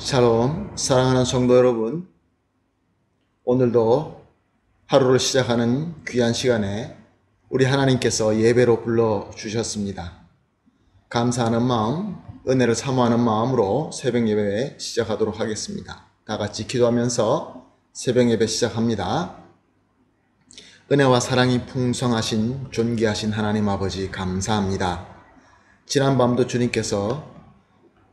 샬롬, 사랑하는 성도 여러분, 오늘도 하루를 시작하는 귀한 시간에 우리 하나님께서 예배로 불러주셨습니다. 감사하는 마음, 은혜를 사모하는 마음으로 새벽 예배 시작하도록 하겠습니다. 다 같이 기도하면서 새벽 예배 시작합니다. 은혜와 사랑이 풍성하신 존귀하신 하나님 아버지 감사합니다. 지난밤도 주님께서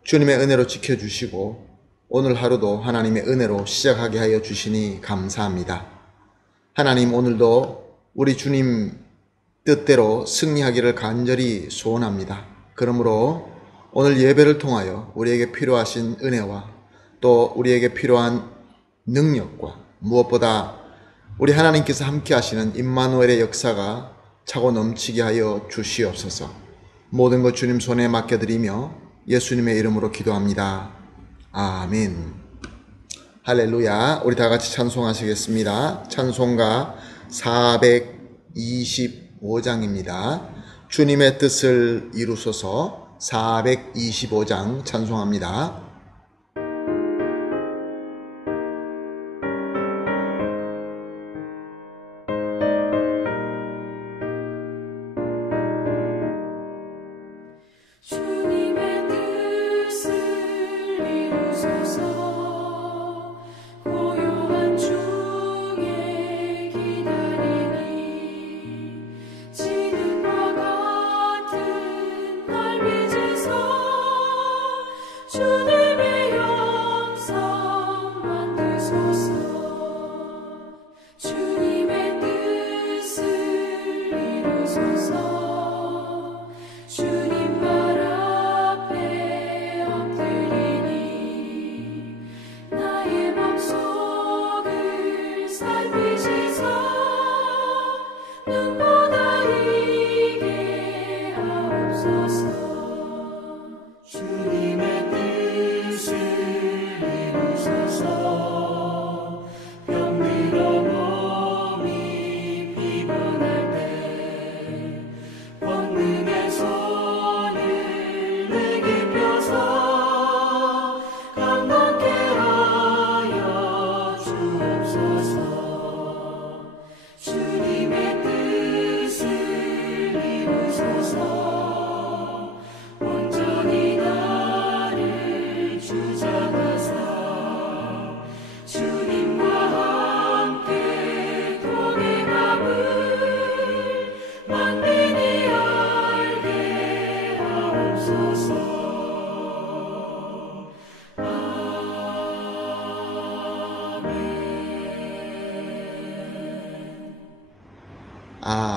주님의 은혜로 지켜주시고 오늘 하루도 하나님의 은혜로 시작하게 하여 주시니 감사합니다. 하나님, 오늘도 우리 주님 뜻대로 승리하기를 간절히 소원합니다. 그러므로 오늘 예배를 통하여 우리에게 필요하신 은혜와 또 우리에게 필요한 능력과 무엇보다 우리 하나님께서 함께 하시는 임마누엘의 역사가 차고 넘치게 하여 주시옵소서. 모든 것 주님 손에 맡겨드리며 예수님의 이름으로 기도합니다. 아멘. 할렐루야. 우리 다 같이 찬송하시겠습니다. 찬송가 425장입니다. 주님의 뜻을 이루소서. 425장 찬송합니다.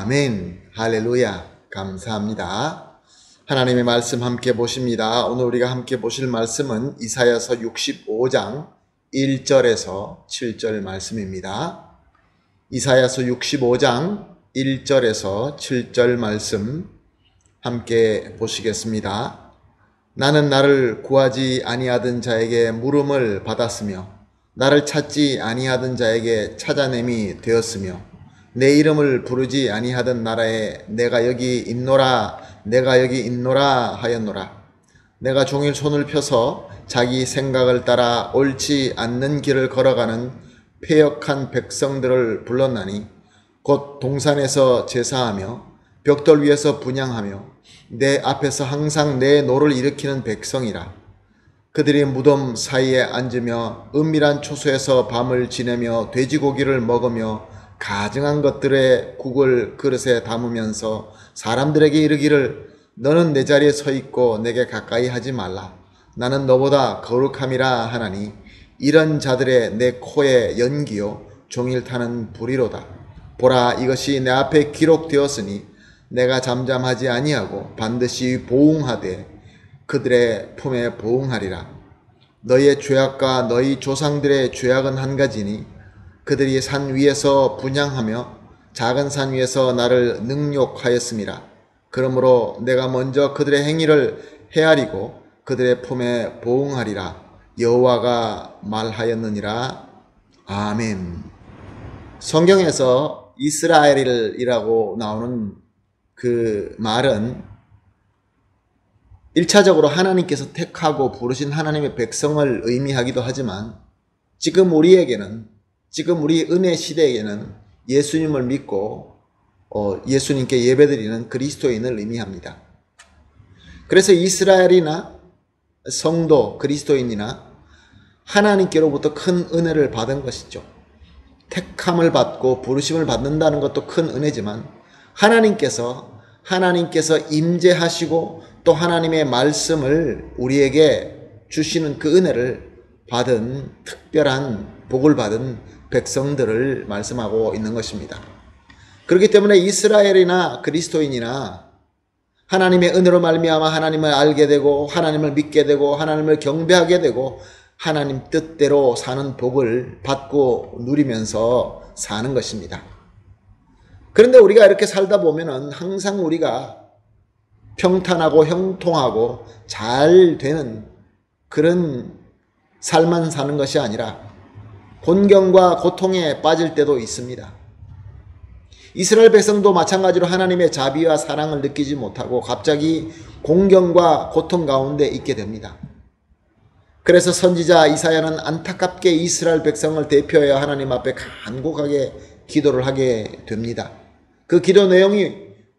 아멘. 할렐루야. 감사합니다. 하나님의 말씀 함께 보십니다. 오늘 우리가 함께 보실 말씀은 이사야서 65장 1절에서 7절 말씀입니다. 이사야서 65장 1절에서 7절 말씀 함께 보시겠습니다. 나는 나를 구하지 아니하던 자에게 물음을 받았으며 나를 찾지 아니하던 자에게 찾아냄이 되었으며 내 이름을 부르지 아니하던 나라에 내가 여기 있노라 하였노라. 내가 종일 손을 펴서 자기 생각을 따라 옳지 않는 길을 걸어가는 패역한 백성들을 불렀나니 곧 동산에서 제사하며 벽돌 위에서 분향하며 내 앞에서 항상 내 노를 일으키는 백성이라. 그들이 무덤 사이에 앉으며 은밀한 초소에서 밤을 지내며 돼지고기를 먹으며 가증한 것들의 국을 그릇에 담으면서 사람들에게 이르기를 너는 내 자리에 서 있고 내게 가까이 하지 말라. 나는 너보다 거룩함이라 하나니 이런 자들의 내 코에 연기요 종일 타는 불이로다. 보라, 이것이 내 앞에 기록되었으니 내가 잠잠하지 아니하고 반드시 보응하되 그들의 품에 보응하리라. 너희의 죄악과 너희 조상들의 죄악은 한 가지니 그들이 산 위에서 분향하며 작은 산 위에서 나를 능욕하였음이라. 그러므로 내가 먼저 그들의 행위를 헤아리고 그들의 품에 보응하리라. 여호와가 말하였느니라. 아멘. 성경에서 이스라엘이라고 나오는 그 말은 1차적으로 하나님께서 택하고 부르신 하나님의 백성을 의미하기도 하지만 지금 우리에게는, 지금 우리 은혜 시대에게는 예수님을 믿고 예수님께 예배드리는 그리스도인을 의미합니다. 그래서 이스라엘이나 성도, 그리스도인이나 하나님께로부터 큰 은혜를 받은 것이죠. 택함을 받고 부르심을 받는다는 것도 큰 은혜지만 하나님께서 임재하시고 또 하나님의 말씀을 우리에게 주시는 그 은혜를 받은 특별한 복을 받은 백성들을 말씀하고 있는 것입니다. 그렇기 때문에 이스라엘이나 그리스도인이나 하나님의 은혜로 말미암아 하나님을 알게 되고 하나님을 믿게 되고 하나님을 경배하게 되고 하나님 뜻대로 사는 복을 받고 누리면서 사는 것입니다. 그런데 우리가 이렇게 살다 보면은 항상 우리가 평탄하고 형통하고 잘 되는 그런 삶만 사는 것이 아니라 곤경과 고통에 빠질 때도 있습니다. 이스라엘 백성도 마찬가지로 하나님의 자비와 사랑을 느끼지 못하고 갑자기 공경과 고통 가운데 있게 됩니다. 그래서 선지자 이사야는 안타깝게 이스라엘 백성을 대표하여 하나님 앞에 간곡하게 기도를 하게 됩니다. 그 기도 내용이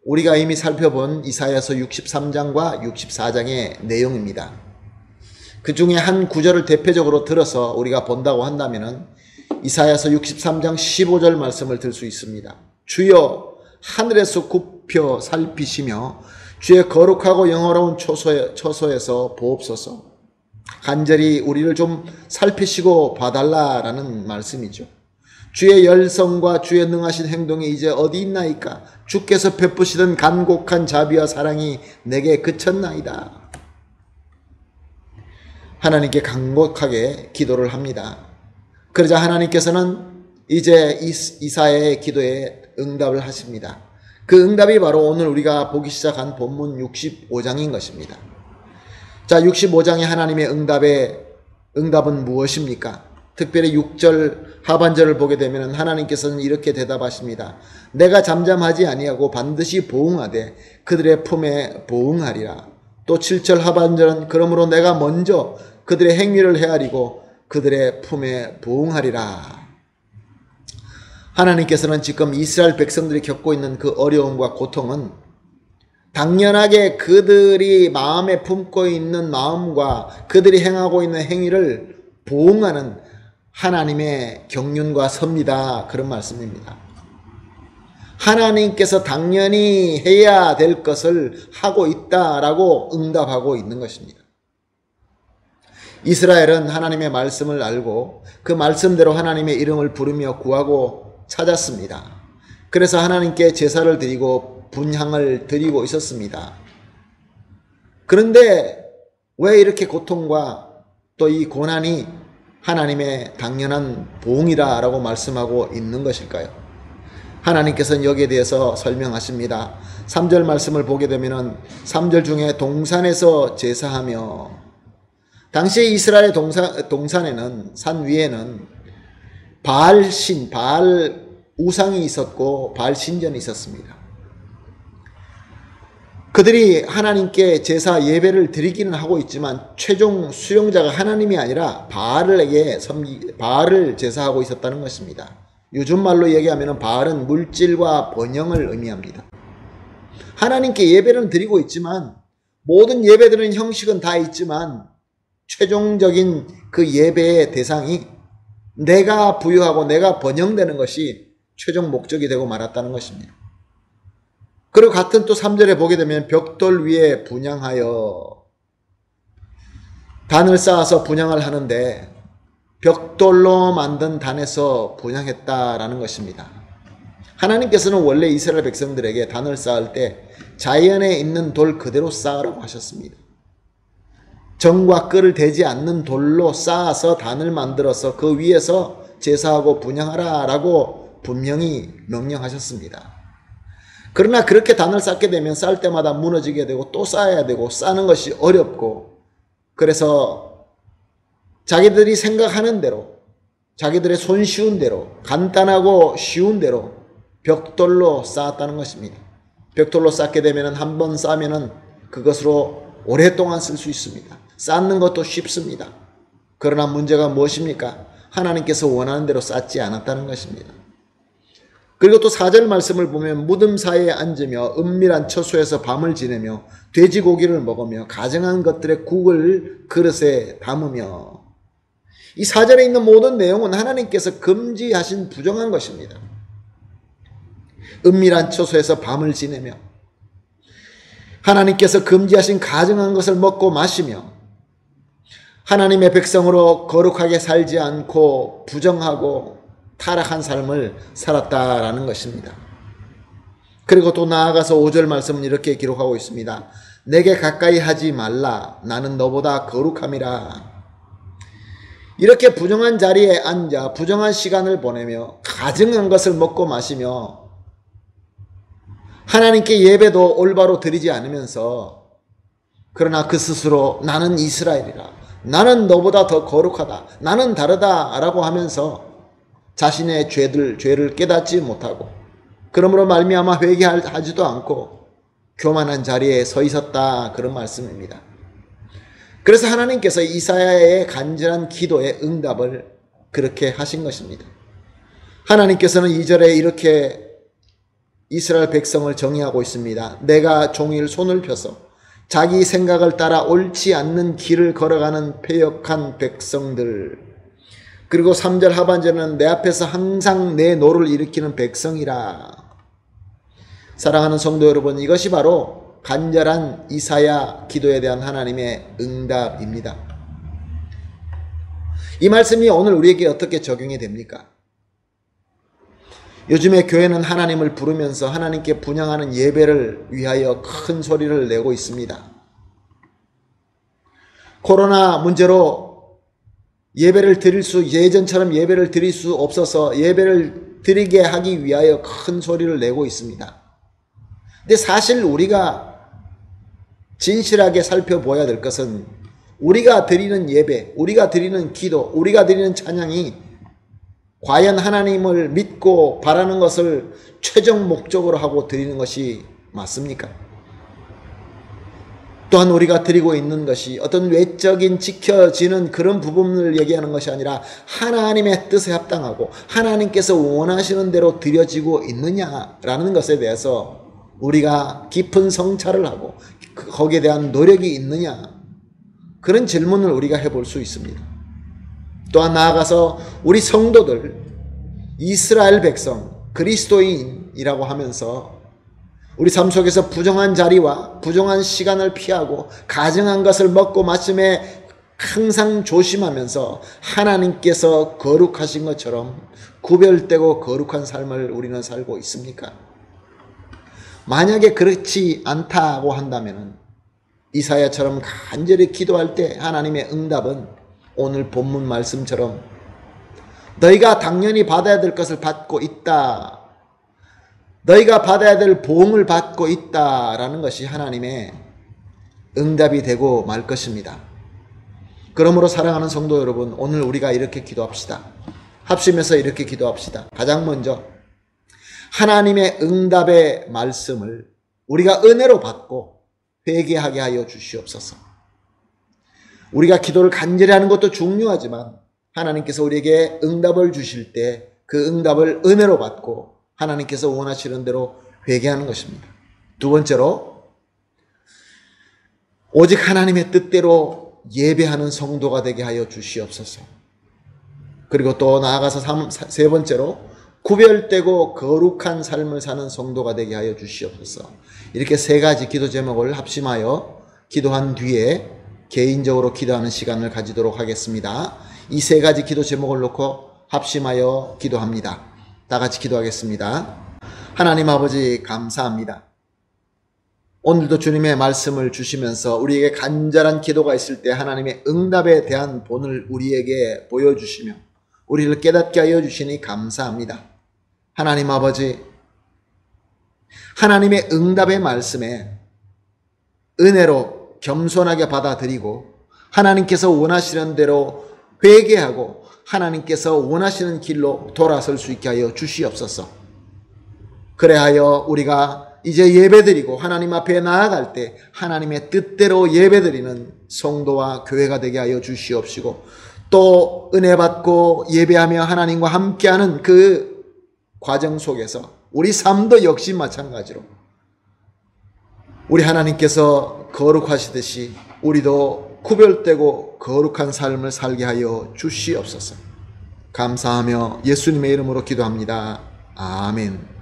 우리가 이미 살펴본 이사야서 63장과 64장의 내용입니다. 그 중에 한 구절을 대표적으로 들어서 우리가 본다고 한다면 이사야서 63장 15절 말씀을 들 수 있습니다. 주여 하늘에서 굽혀 살피시며 주의 거룩하고 영화로운 처소에서 보옵소서. 간절히 우리를 좀 살피시고 봐달라라는 말씀이죠. 주의 열성과 주의 능하신 행동이 이제 어디 있나이까? 주께서 베푸시던 간곡한 자비와 사랑이 내게 그쳤나이다. 하나님께 간곡하게 기도를 합니다. 그러자 하나님께서는 이제 이사야의 기도에 응답을 하십니다. 그 응답이 바로 오늘 우리가 보기 시작한 본문 65장인 것입니다. 자, 65장의 하나님의 응답은 무엇입니까? 특별히 6절 하반절을 보게 되면 하나님께서는 이렇게 대답하십니다. 내가 잠잠하지 아니하고 반드시 보응하되 그들의 품에 보응하리라. 또 7절 하반절은 그러므로 내가 먼저 그들의 행위를 헤아리고 그들의 품에 보응하리라. 하나님께서는 지금 이스라엘 백성들이 겪고 있는 그 어려움과 고통은 당연하게 그들이 마음에 품고 있는 마음과 그들이 행하고 있는 행위를 보응하는 하나님의 경륜과 섭니다. 그런 말씀입니다. 하나님께서 당연히 해야 될 것을 하고 있다라고 응답하고 있는 것입니다. 이스라엘은 하나님의 말씀을 알고 그 말씀대로 하나님의 이름을 부르며 구하고 찾았습니다. 그래서 하나님께 제사를 드리고 분향을 드리고 있었습니다. 그런데 왜 이렇게 고통과 또 이 고난이 하나님의 당연한 보응이라고 말씀하고 있는 것일까요? 하나님께서는 여기에 대해서 설명하십니다. 3절 말씀을 보게 되면 3절 중에 동산에서 제사하며, 당시 이스라엘 동산에는, 산 위에는 바알 우상이 있었고 바알 신전이 있었습니다. 그들이 하나님께 제사 예배를 드리기는 하고 있지만 최종 수용자가 하나님이 아니라 바알을 제사하고 있었다는 것입니다. 요즘 말로 얘기하면 바알은 물질과 번영을 의미합니다. 하나님께 예배는 드리고 있지만 모든 예배드리는 형식은 다 있지만 최종적인 그 예배의 대상이 내가 부여하고 내가 번영되는 것이 최종 목적이 되고 말았다는 것입니다. 그리고 같은 또 3절에 보게 되면 벽돌 위에 분향하여, 단을 쌓아서 분향을 하는데 벽돌로 만든 단에서 분향했다라는 것입니다. 하나님께서는 원래 이스라엘 백성들에게 단을 쌓을 때 자연에 있는 돌 그대로 쌓으라고 하셨습니다. 정과 끌을 대지 않는 돌로 쌓아서 단을 만들어서 그 위에서 제사하고 분향하라라고 분명히 명령하셨습니다. 그러나 그렇게 단을 쌓게 되면 쌓을 때마다 무너지게 되고 또 쌓아야 되고 쌓는 것이 어렵고, 그래서 자기들이 생각하는 대로, 자기들의 손쉬운 대로, 간단하고 쉬운 대로 벽돌로 쌓았다는 것입니다. 벽돌로 쌓게 되면 한 번 쌓으면 그것으로 오랫동안 쓸 수 있습니다. 쌓는 것도 쉽습니다. 그러나 문제가 무엇입니까? 하나님께서 원하는 대로 쌓지 않았다는 것입니다. 그리고 또 4절 말씀을 보면 무덤 사이에 앉으며 은밀한 처소에서 밤을 지내며 돼지고기를 먹으며 가증한 것들의 국을 그릇에 담으며, 이 4절에 있는 모든 내용은 하나님께서 금지하신 부정한 것입니다. 은밀한 처소에서 밤을 지내며 하나님께서 금지하신 가증한 것을 먹고 마시며 하나님의 백성으로 거룩하게 살지 않고 부정하고 타락한 삶을 살았다라는 것입니다. 그리고 또 나아가서 5절 말씀은 이렇게 기록하고 있습니다. 내게 가까이 하지 말라. 나는 너보다 거룩함이라. 이렇게 부정한 자리에 앉아 부정한 시간을 보내며 가증한 것을 먹고 마시며 하나님께 예배도 올바로 드리지 않으면서, 그러나 그 스스로 나는 이스라엘이라, 나는 너보다 더 거룩하다, 나는 다르다 라고 하면서 자신의 죄를 깨닫지 못하고 그러므로 말미암아 회개하지도 않고 교만한 자리에 서 있었다, 그런 말씀입니다. 그래서 하나님께서 이사야의 간절한 기도의 응답을 그렇게 하신 것입니다. 하나님께서는 2절에 이렇게 이스라엘 백성을 정의하고 있습니다. 내가 종일 손을 펴서 자기 생각을 따라 옳지 않는 길을 걸어가는 패역한 백성들. 그리고 3절 하반절은 내 앞에서 항상 내 노를 일으키는 백성이라. 사랑하는 성도 여러분, 이것이 바로 간절한 이사야 기도에 대한 하나님의 응답입니다. 이 말씀이 오늘 우리에게 어떻게 적용이 됩니까? 요즘에 교회는 하나님을 부르면서 하나님께 분향하는 예배를 위하여 큰 소리를 내고 있습니다. 코로나 문제로 예전처럼 예배를 드릴 수 없어서 예배를 드리게 하기 위하여 큰 소리를 내고 있습니다. 근데 사실 우리가 진실하게 살펴보아야 될 것은 우리가 드리는 예배, 우리가 드리는 기도, 우리가 드리는 찬양이 과연 하나님을 믿고 바라는 것을 최종 목적으로 하고 드리는 것이 맞습니까? 또한 우리가 드리고 있는 것이 어떤 외적인 지켜지는 그런 부분을 얘기하는 것이 아니라 하나님의 뜻에 합당하고 하나님께서 원하시는 대로 드려지고 있느냐라는 것에 대해서 우리가 깊은 성찰을 하고 거기에 대한 노력이 있느냐, 그런 질문을 우리가 해볼 수 있습니다. 또한 나아가서 우리 성도들, 이스라엘 백성, 그리스도인이라고 하면서 우리 삶 속에서 부정한 자리와 부정한 시간을 피하고 가증한 것을 먹고 마심에 항상 조심하면서 하나님께서 거룩하신 것처럼 구별되고 거룩한 삶을 우리는 살고 있습니까? 만약에 그렇지 않다고 한다면 이사야처럼 간절히 기도할 때 하나님의 응답은 오늘 본문 말씀처럼 너희가 당연히 받아야 될 것을 받고 있다, 너희가 받아야 될 보응을 받고 있다라는 것이 하나님의 응답이 되고 말 것입니다. 그러므로 사랑하는 성도 여러분, 오늘 우리가 이렇게 기도합시다. 합심해서 이렇게 기도합시다. 가장 먼저 하나님의 응답의 말씀을 우리가 은혜로 받고 회개하게 하여 주시옵소서. 우리가 기도를 간절히 하는 것도 중요하지만 하나님께서 우리에게 응답을 주실 때 그 응답을 은혜로 받고 하나님께서 원하시는 대로 회개하는 것입니다. 두 번째로, 오직 하나님의 뜻대로 예배하는 성도가 되게 하여 주시옵소서. 그리고 또 나아가서 세 번째로, 구별되고 거룩한 삶을 사는 성도가 되게 하여 주시옵소서. 이렇게 세 가지 기도 제목을 합심하여 기도한 뒤에 개인적으로 기도하는 시간을 가지도록 하겠습니다. 이 세 가지 기도 제목을 놓고 합심하여 기도합니다. 다 같이 기도하겠습니다. 하나님 아버지, 감사합니다. 오늘도 주님의 말씀을 주시면서 우리에게 간절한 기도가 있을 때 하나님의 응답에 대한 본을 우리에게 보여주시며 우리를 깨닫게 하여 주시니 감사합니다. 하나님 아버지, 하나님의 응답의 말씀에 은혜로 겸손하게 받아들이고 하나님께서 원하시는 대로 회개하고 하나님께서 원하시는 길로 돌아설 수 있게 하여 주시옵소서. 그래하여 우리가 이제 예배드리고 하나님 앞에 나아갈 때 하나님의 뜻대로 예배드리는 성도와 교회가 되게 하여 주시옵시고, 또 은혜 받고 예배하며 하나님과 함께하는 그 과정 속에서 우리 삶도 역시 마찬가지로 우리 하나님께서 거룩하시듯이 우리도 구별되고 거룩한 삶을 살게 하여 주시옵소서. 감사하며 예수님의 이름으로 기도합니다. 아멘.